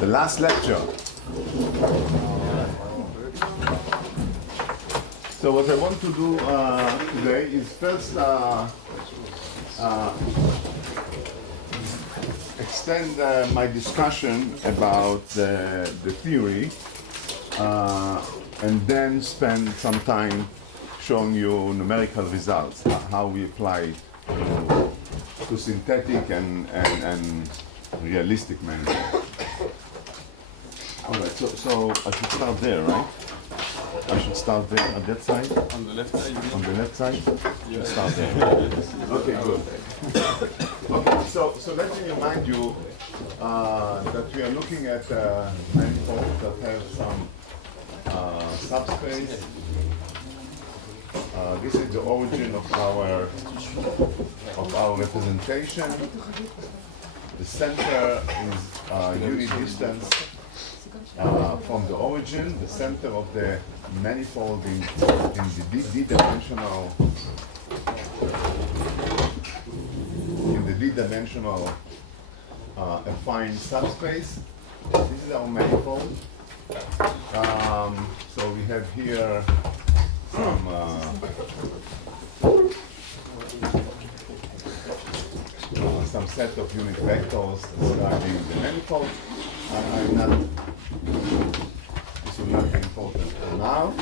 the last lecture. So what I want to do today is first extend my discussion about the theory and then spend some time showing you numerical results, how we apply it to synthetic and realistic manifolds. All right, so I should start there, right? I should start there at that side? On the left side? On the left side? Yeah. Start there. Okay, good. Okay, so let me remind you that we are looking at manifolds that have some subspace. This is the origin of our representation. The center is unit distance from the origin. The center of the manifold in the d-dimensional affine subspace. This is our manifold. So we have here some set of unit vectors describing the manifold. This will not be important for now.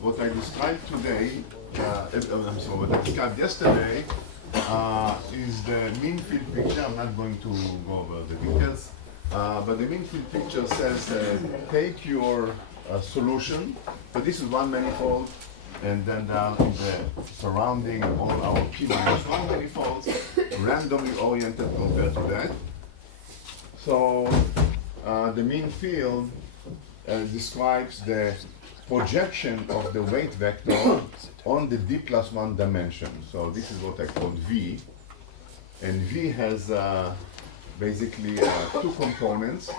What I described today, what I described yesterday, is the mean field picture. I'm not going to go over the details, but the mean field picture says take your solution. So this is one manifold, and then down in the surrounding all our p-1 manifolds, randomly oriented compared to that. So the mean field describes the projection of the weight vector on the d+1 dimension. So this is what I call V. And V has basically two components.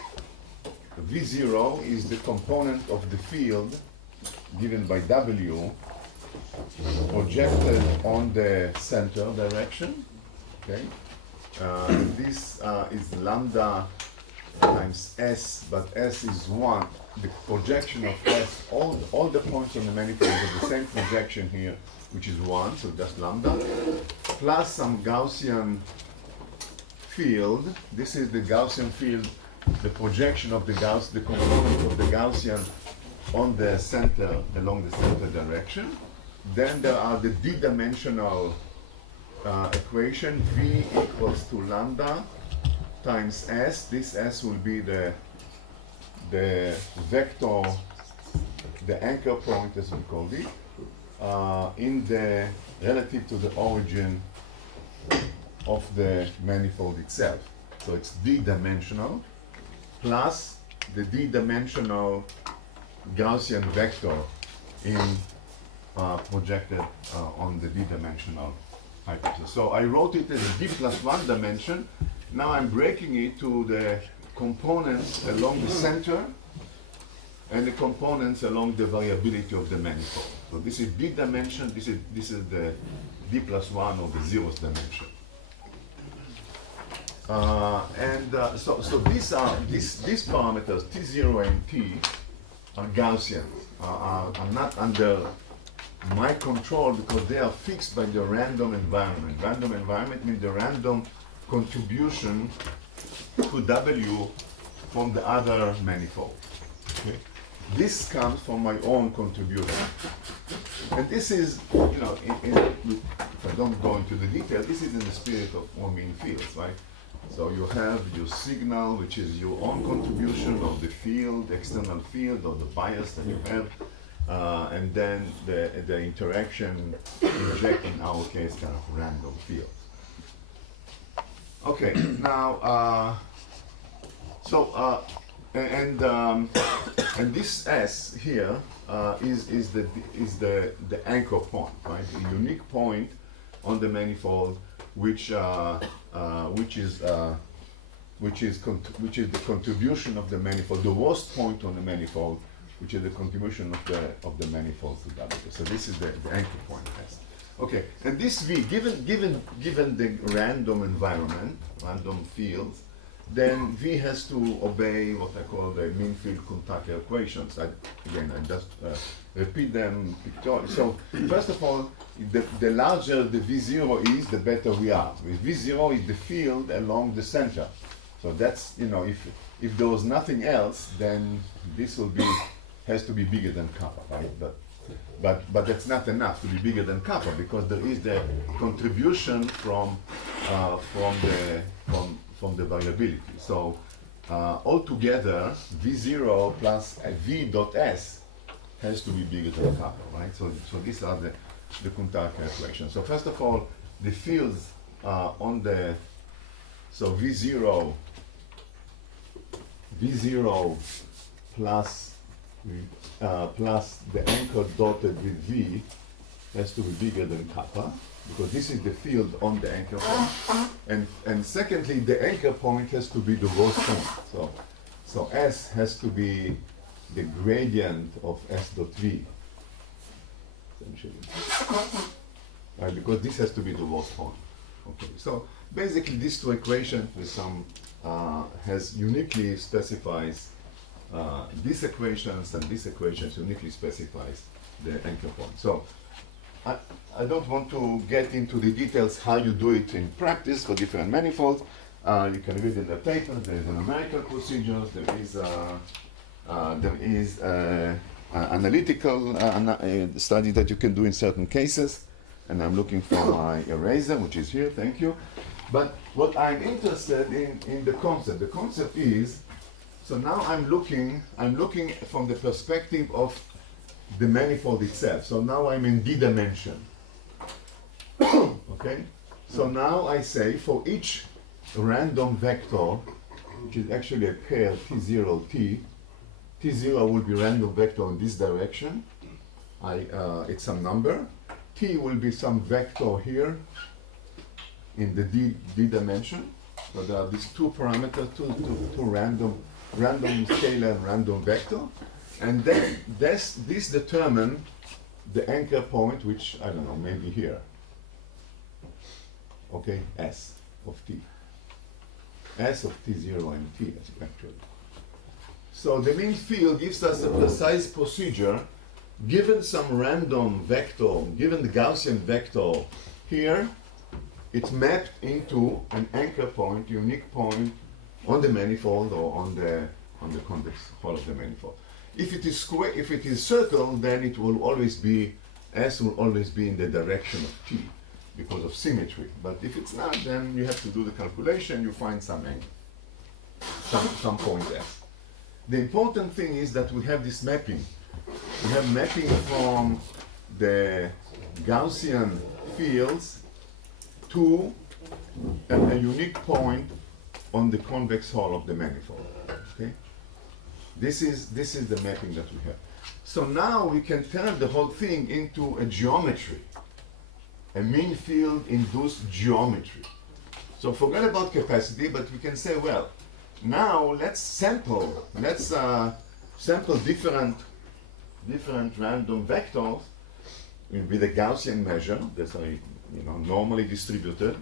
V0 is the component of the field given by W projected on the center direction. Okay, this is lambda times S, but S is 1. The projection of S, all the points on the manifold have the same projection here, which is 1, so just lambda, plus some Gaussian field. This is the Gaussian field, the projection of the component of the Gaussian on the center, along the center direction. Then there are the d-dimensional equation, V equals to lambda times S. This S will be the vector, the anchor point as we called it, in the relative to the origin of the manifold itself. So it's d-dimensional plus the d-dimensional Gaussian vector in projected on the d-dimensional hypersphere. So I wrote it as d+1 dimension. Now I'm breaking it to the components along the center and the components along the variability of the manifold. So this is d dimension. This is the d+1 or the 0th dimension. So these parameters t0 and t are Gaussian. Are not under my control because they are fixed by the random environment. Random environment means the random contribution to W from the other manifold. Okay. This comes from my own contribution. And this is, if I don't go into the detail, this is in the spirit of all mean fields, right? So you have your signal, which is your own contribution of the field, external field, or the bias that you have, and then the interaction inject, in our case, kind of random field. Okay, now, and this S here is the anchor point, right? A unique point on the manifold, which is the contribution of the manifold, the worst point on the manifold, which is the contribution of the manifold to W. So this is the anchor point test. Okay, and this V, given the random environment, random fields, then V has to obey what I call the mean field Kuntake equations. I just repeat them pictorially. So first of all, the larger the V0 is, the better we are. With V0 is the field along the center. So that's, if there was nothing else, then this will be, has to be bigger than kappa, right? But that's not enough to be bigger than kappa, because there is the contribution from the variability. So altogether, V0 plus V dot S has to be bigger than kappa, right? So these are the Kuntake equations. So first of all, the fields on the, so V0 plus the anchor dotted with V has to be bigger than kappa, because this is the field on the anchor point. And secondly, the anchor point has to be the worst point. So S has to be the gradient of S dot V, essentially. Right, because this has to be the worst point. Okay, so basically these two equations with some has uniquely specifies these equations, and these equations uniquely specifies the anchor point. So I don't want to get into the details how you do it in practice for different manifolds. You can read in the paper. There is a numerical procedure. There is analytical study that you can do in certain cases. And I'm looking for my eraser, which is here. Thank you. But what I'm interested in the concept. The concept is, so now I'm looking from the perspective of the manifold itself. So now I'm in D dimension. Okay? So now I say for each random vector, which is actually a pair T0, T0 will be random vector in this direction. It's some number. T will be some vector here in the D dimension. So there are these two parameters, two random scalar and random vector. And then this determines the anchor point, which, I don't know, maybe here. Okay, S of T. S of T0 and T, actually. So the mean field gives us a precise procedure. Given some random vector, given the Gaussian vector here, it's mapped into an anchor point, unique point on the manifold or on the convex hull of the manifold. If it is square, if it is circle, then it will always be, S will always be in the direction of T because of symmetry. But if it's not, then you have to do the calculation, you find some angle, some point S. The important thing is that we have this mapping. We have mapping from the Gaussian fields to a unique point on the convex hull of the manifold. Okay? This is the mapping that we have. So now we can turn the whole thing into a geometry, a mean field induced geometry. So forget about capacity, but we can say, well, now let's sample different random vectors with a Gaussian measure that are normally distributed,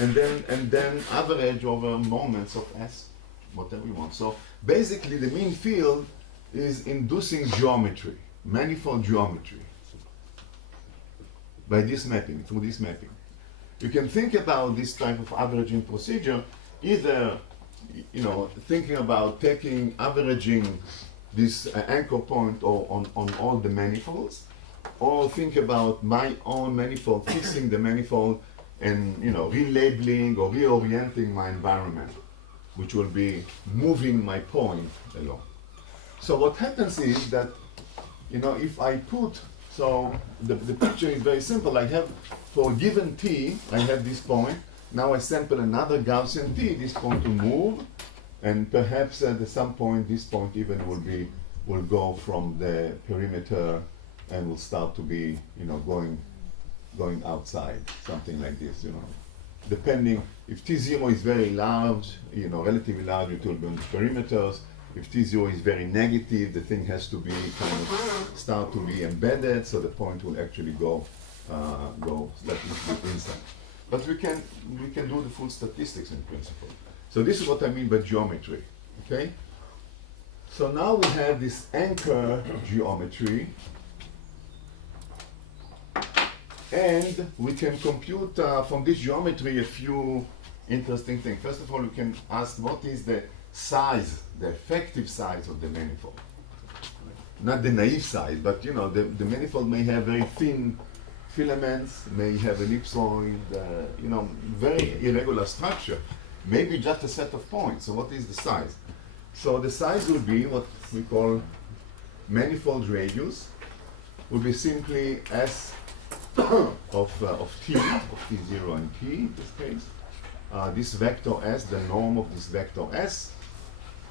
and then average over moments of S, whatever we want. So basically, the mean field is inducing geometry, manifold geometry, by this mapping, through this mapping. You can think about this type of averaging procedure either, thinking about averaging this anchor point on all the manifolds, or think about my own manifold, fixing the manifold and relabeling or reorienting my environment, which will be moving my point along. So what happens is that, if I put, so the picture is very simple. I have, for a given T, I have this point. Now I sample another Gaussian T, this point will move, and perhaps at some point, this point even will go from the perimeter and will start to be, going outside, something like this, Depending, if T0 is very large, relatively large, it will be on the perimeters. If T0 is very negative, the thing has to be start to be embedded, so the point will actually go go statistically inside. But we can do the full statistics in principle. So this is what I mean by geometry. Okay. So now we have this anchor geometry, and we can compute from this geometry a few interesting things. First of all, we can ask what is the size, the effective size of the manifold. Not the naive size, but you know, the manifold may have very thin filaments, may have ellipsoid, you know, very irregular structure, maybe just a set of points. So what is the size? So the size will be what we call manifold radius, will be simply S of T0 and T in this case. This vector S, the norm of this vector S,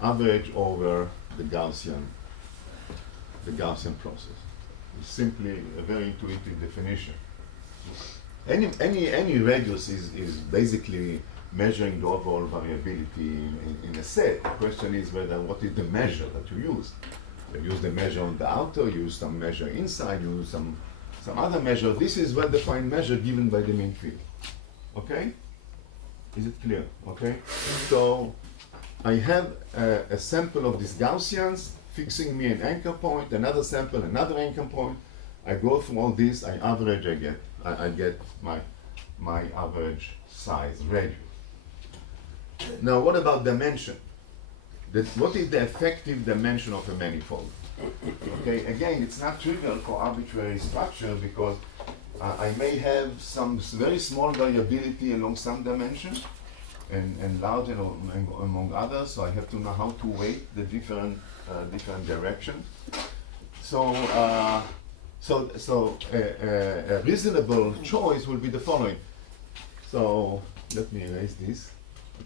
average over the Gaussian process. It's simply a very intuitive definition. Any radius is basically measuring the overall variability in a set. The question is what is the measure that you use? You use the measure on the outer, you use some measure inside, you use some other measure. This is well-defined measure given by the mean field. Okay? Is it clear? Okay? So I have a sample of these Gaussians fixing me an anchor point, another sample, another anchor point. I go through all this, I average, I get my average size radius. Now what about dimension? What is the effective dimension of a manifold? Okay, again, it's not trivial for arbitrary structure because I may have some very small variability along some dimension and large among others, so I have to know how to weight the different directions. So a reasonable choice will be the following. So let me erase this,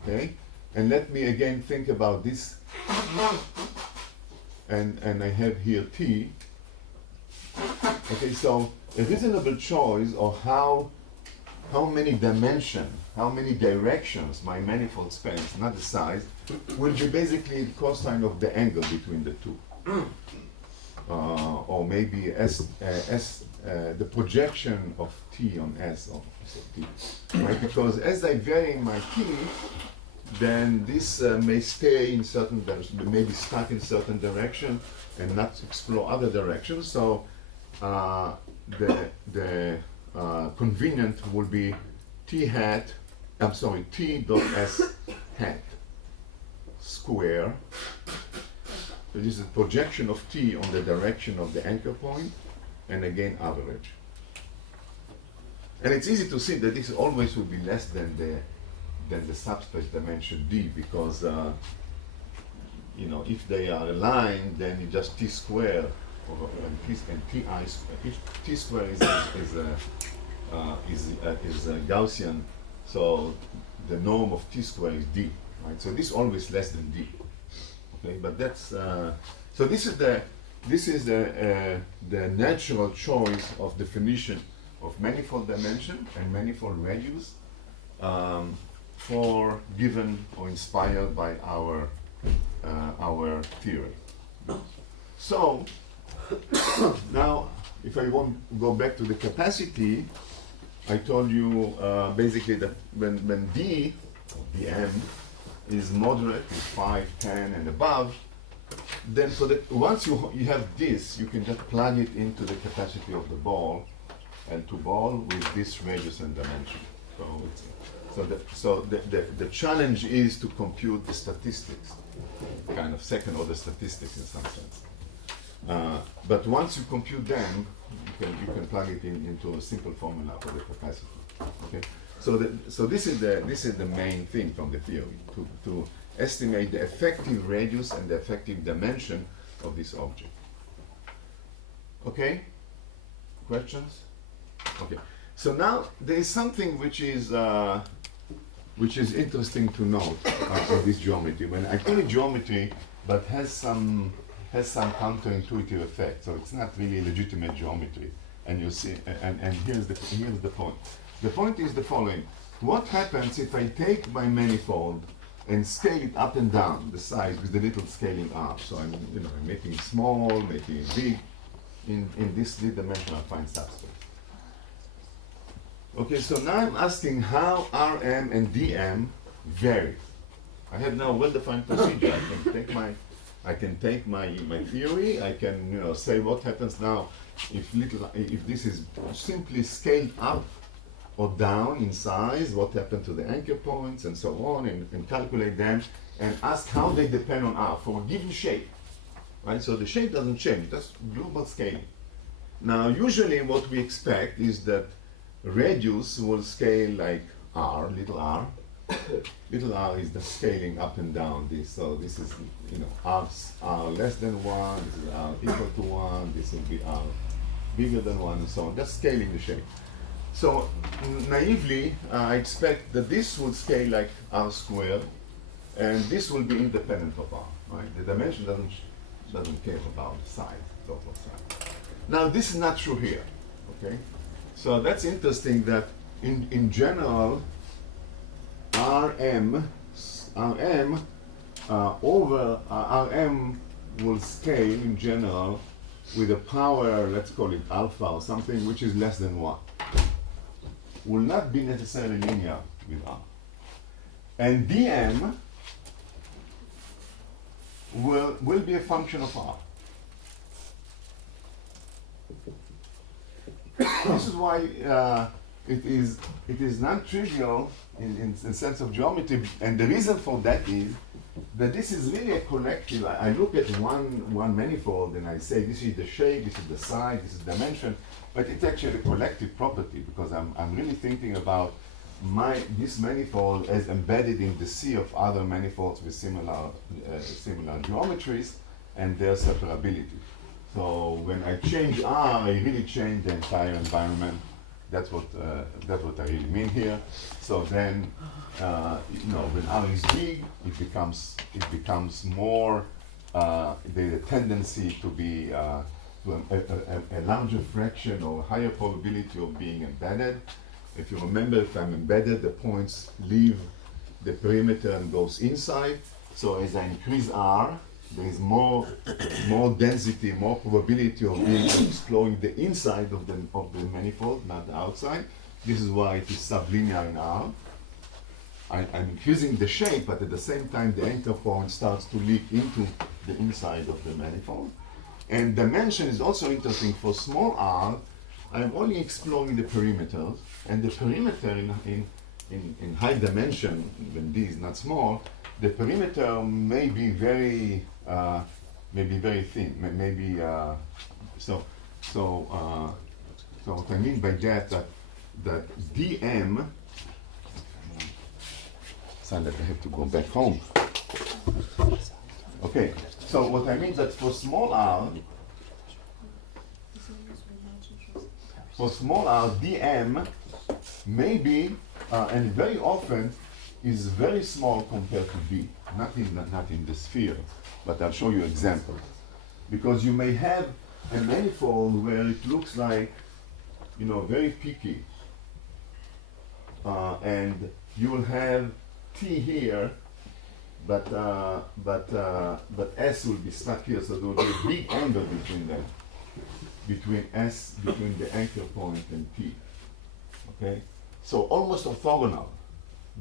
okay? And let me again think about this. And I have here T. Okay, so a reasonable choice of how many dimensions, how many directions my manifold spans, not the size, will be basically the cosine of the angle between the two. Or maybe the projection of T on S of T. Right? Because as I vary my T, then this may stay in certain direction, may be stuck in certain direction and not explore other directions. So the convenient will be T dot S hat square. So this is a projection of T on the direction of the anchor point, and again average. And it's easy to see that this always will be less than the subspace dimension D, because you know, if they are aligned, then it's just T square and Ti square. If T square is Gaussian, so the norm of T square is D, right? So this is always less than D. Okay, but that's so this is the natural choice of definition of manifold dimension and manifold radius for given or inspired by our theory. So now, if I want to go back to the capacity, I told you basically that when D, dm, is moderate, is 5, 10, and above, then once you have this, you can just plug it into the capacity of the ball, and to ball with this radius and dimension. So the challenge is to compute the statistics, kind of second order statistics in some sense. But once you compute them, you can plug it into a simple formula for the capacity. Okay. So this is the main thing from the theory, to estimate the effective radius and the effective dimension of this object. Okay? Questions? Okay. So now there is something which is interesting to note of this geometry. When I call it geometry, but has some counterintuitive effect. So it's not really legitimate geometry. And you see, and here's the point. The point is the following: what happens if I take my manifold and scale it up and down the size with the little scaling up? So I'm making it small, making it big, in this three-dimensional fine subspace. Okay, so now I'm asking how Rm and Dm vary. I have now well-defined procedure. I can take my theory. I can say what happens now if this is simply scaled up or down in size. What happened to the anchor points and so on, and calculate them and ask how they depend on R for a given shape. Right. So the shape doesn't change. That's global scaling. Now, usually, what we expect is that radius will scale like R, little r. Little r is the scaling up and down. So this is, r less than 1, this is r equal to 1, this will be r bigger than 1, and so on, just scaling the shape. So naively, I expect that this will scale like r squared, and this will be independent of r, right? The dimension doesn't care about the size, total size. Now, this is not true here, okay? So that's interesting that in general, Rm will scale in general with a power, let's call it alpha or something, which is less than 1. Will not be necessarily linear with R. And Dm will be a function of R. This is why it is not trivial in the sense of geometry, and the reason for that is that this is really a collective. I look at one manifold and I say this is the shape, this is the size, this is dimension, but it's actually a collective property because I'm really thinking about this manifold as embedded in the sea of other manifolds with similar geometries and their separability. So when I change R, I really change the entire environment. That's what I really mean here. So then, when R is big, it becomes more. There's a tendency to be to a larger fraction or higher probability of being embedded. If you remember, if I'm embedded, the points leave the perimeter and goes inside. So as I increase R, there is more density, more probability of exploring the inside of the manifold, not the outside. This is why it is sublinear in R. I'm increasing the shape, but at the same time, the anchor point starts to leak into the inside of the manifold. And dimension is also interesting. For small r, I'm only exploring the perimeter, and the perimeter in high dimension, when d is not small, the perimeter may be very thin. So what I mean by that dm. Sound like I have to go back home. Okay. So what I mean that for small r, dm may be, and very often is very small compared to d, not in the sphere, but I'll show you examples. Because you may have a manifold where it looks like, very peaky, and you will have t here, but S will be stuck here, so there will be a big angle between them, between the anchor point and P. Okay? So almost orthogonal.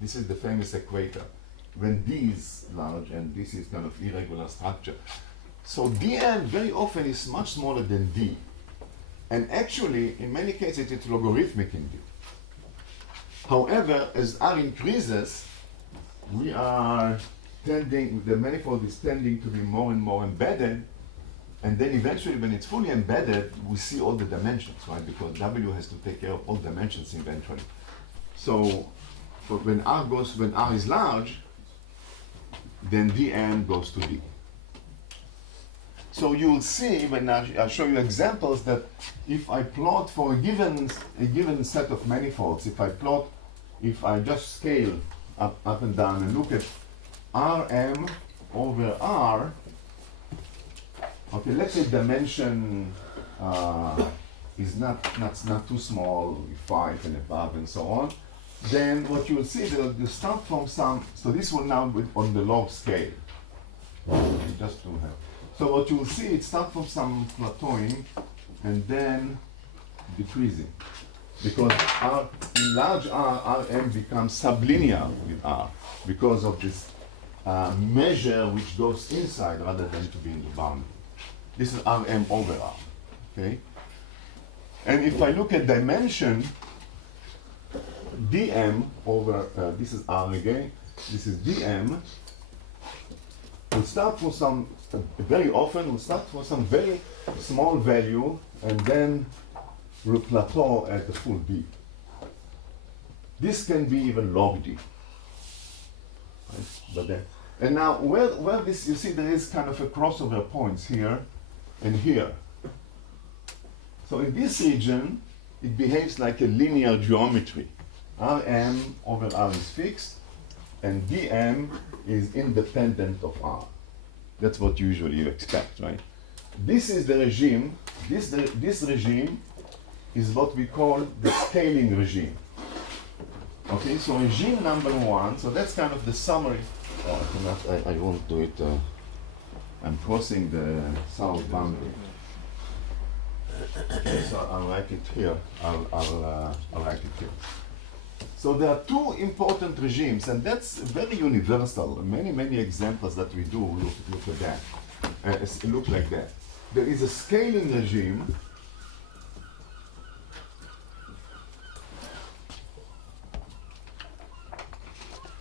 This is the famous equator. When D is large and this is kind of irregular structure. So Dm very often is much smaller than D. And actually, in many cases, it's logarithmic in D. However, as R increases, the manifold is tending to be more and more embedded, and then eventually when it's fully embedded, we see all the dimensions, right? Because W has to take care of all dimensions eventually. So when R is large, then Dm goes to D. So you'll see when I'll show you examples that if I plot for a given set of manifolds, if I just scale up and down and look at Rm over R, okay, let's say dimension is not too small, 5 and above and so on, then what you will see is that you start from so this will now be on the log scale. Just to have. So what you will see, it starts from some plateauing and then decreasing. because R, in large R, Rm becomes sublinear with R because of this measure which goes inside rather than to be in the boundary. This is Rm over R, okay? And if I look at dimension, dm over, this is R again, this is dm, we'll start for some, very often we'll start for some very small value and then we'll plateau at the full D. This can be even log D. Right? But then, and now where this, you see there is kind of a crossover points here and here. So in this region, it behaves like a linear geometry. Rm over R is fixed, and dm is independent of R. That's what usually you expect, right? This is the regime, this regime is what we call the scaling regime. Okay, so regime number one, so that's kind of the summary. Oh, I won't do it, I'm crossing the south boundary. So I'll write it here, I'll write it here. So there are two important regimes, and that's very universal. Many examples that we do look at that, look like that. There is a scaling regime.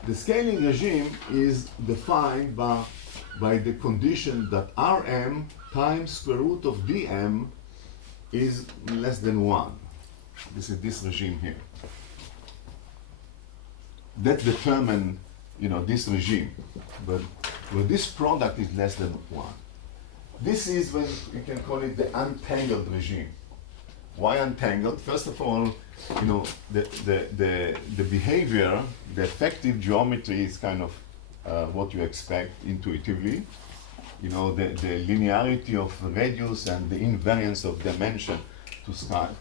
The scaling regime is defined by the condition that Rm times square root of dm is less than 1. This is this regime here. That determines, this regime, but this product is less than 1. This is when you can call it the untangled regime. Why untangled? First of all, the behavior, the effective geometry is kind of what you expect intuitively. The linearity of radius and the invariance of dimension to size.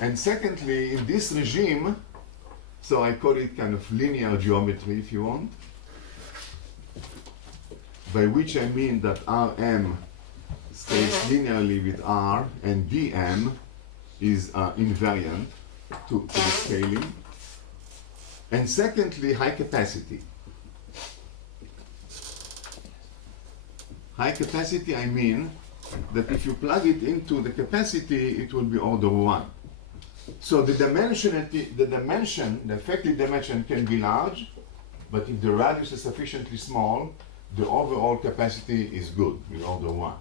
And secondly, in this regime, so I call it kind of linear geometry, if you want, by which I mean that Rm scales linearly with R and dm is invariant to the scaling. And secondly, high capacity. High capacity, I mean that if you plug it into the capacity, it will be order 1. So the effective dimension can be large, but if the radius is sufficiently small, the overall capacity is good with order 1.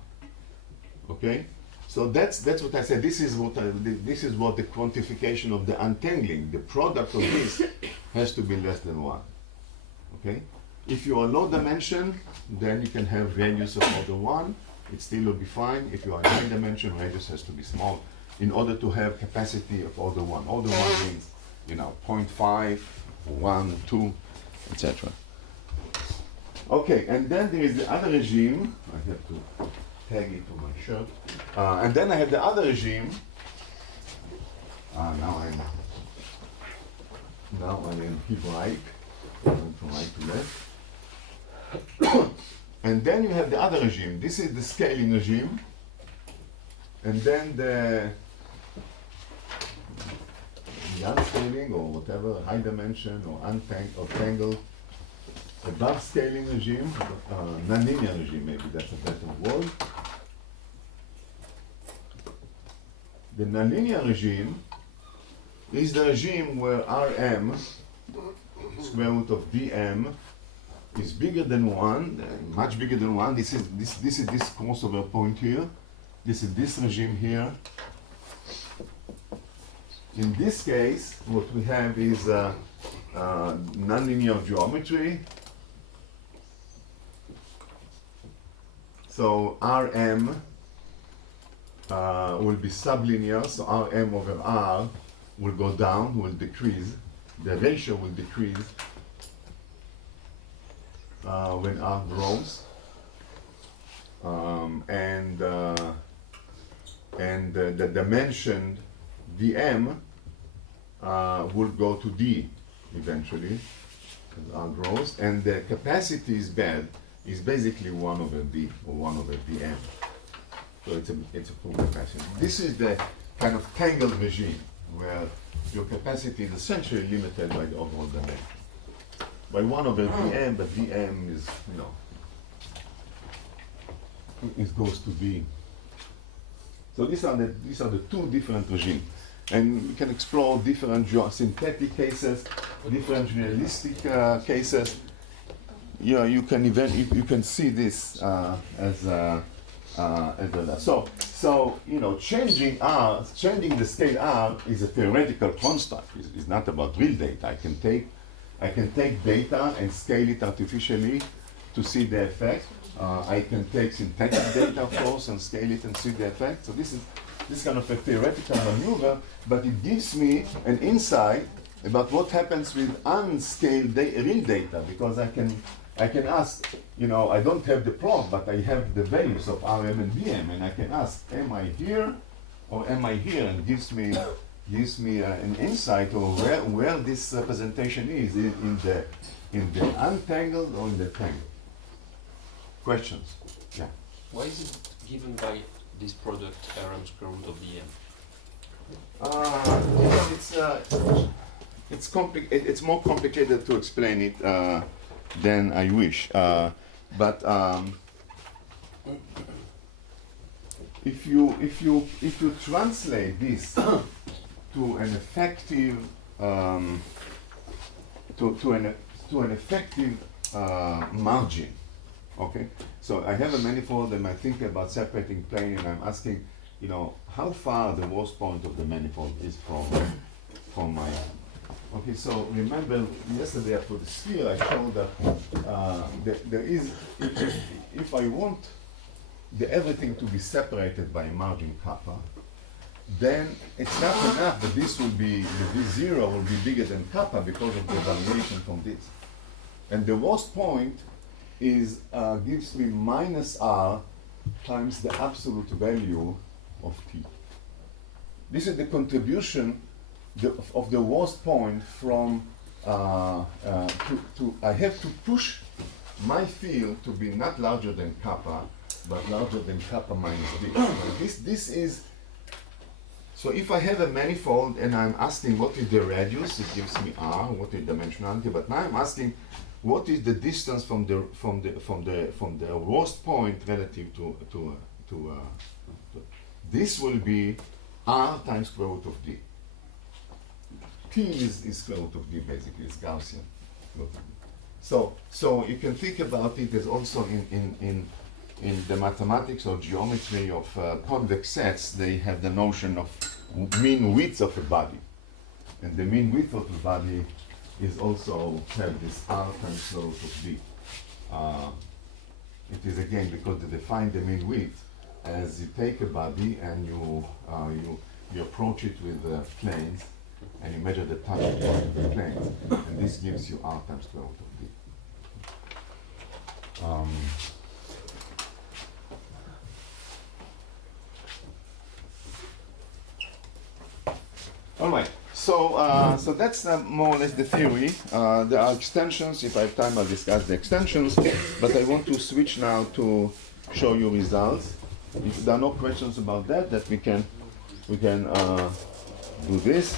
Okay? So that's what I said. This is what the quantification of the untangling. The product of this has to be less than 1. Okay? If you are low dimension, then you can have radius of order 1. It still will be fine. If you are high dimension, radius has to be small in order to have capacity of order 1. Order 1 means, 0.5, 1, 2, etc. Okay, and then there is the other regime. I have to tag it to my shirt. And then I have the other regime. Now I am Hebraic. Going from right to left. And then you have the other regime. This is the scaling regime. And then the unscaling or whatever, high dimension or tangled, above scaling regime, nonlinear regime, maybe that's a better word. The nonlinear regime is the regime where Rm, square root of dm, is bigger than 1, much bigger than 1. This is this crossover point here. This is this regime here. In this case, what we have is nonlinear geometry. So Rm will be sublinear, so Rm over R will go down, will decrease. The ratio will decrease when R grows. And the dimension dm will go to D eventually as R grows, and the capacity is basically 1 over D or 1 over dm. So it's a full capacity. This is the kind of tangled regime. where your capacity is essentially limited by the overall dimension. By 1 over Vm, but Vm is, it goes to V. So these are the two different regimes. And we can explore different synthetic cases, different realistic cases. You can see this as a so changing the scale R is a theoretical construct. It's not about real data. I can take data and scale it artificially to see the effect. I can take synthetic data, of course, and scale it and see the effect. So this is kind of a theoretical maneuver, but it gives me an insight about what happens with unscaled real data, because I can ask, I don't have the plot, but I have the values of Rm and Vm, and I can ask, am I here or am I here, and gives me an insight of where this representation is in the untangled or in the tangled. Questions? Yeah. Why is it given by this product Rm square root of Vm? It's more complicated to explain it than I wish. But if you translate this to an effective margin, okay. So I have a manifold and I think about separating plane, and I'm asking, how far the worst point of the manifold is from my. Okay, so remember yesterday for the sphere I showed that there is, if I want everything to be separated by margin kappa, then it's not enough that this will be, the V0 will be bigger than kappa because of the variation from this. And the worst point is gives me minus R times the absolute value of T. This is the contribution of the worst point from I have to push my field to be not larger than kappa, but larger than kappa minus D. This is, so if I have a manifold and I'm asking what is the radius, it gives me R, what is dimensionality, but now I'm asking what is the distance from the worst point relative to this will be R times square root of D. T is square root of D basically, it's Gaussian. So you can think about it as also in the mathematics or geometry of convex sets, they have the notion of mean width of a body. And the mean width of a body is also have this R times square root of D. It is again because they define the mean width as you take a body and you approach it with planes and you measure the touch point of the planes, and this gives you R times square root of D. All right. So that's more or less the theory. There are extensions. If I have time, I'll discuss the extensions. But I want to switch now to show you results. If there are no questions about that, we can do this.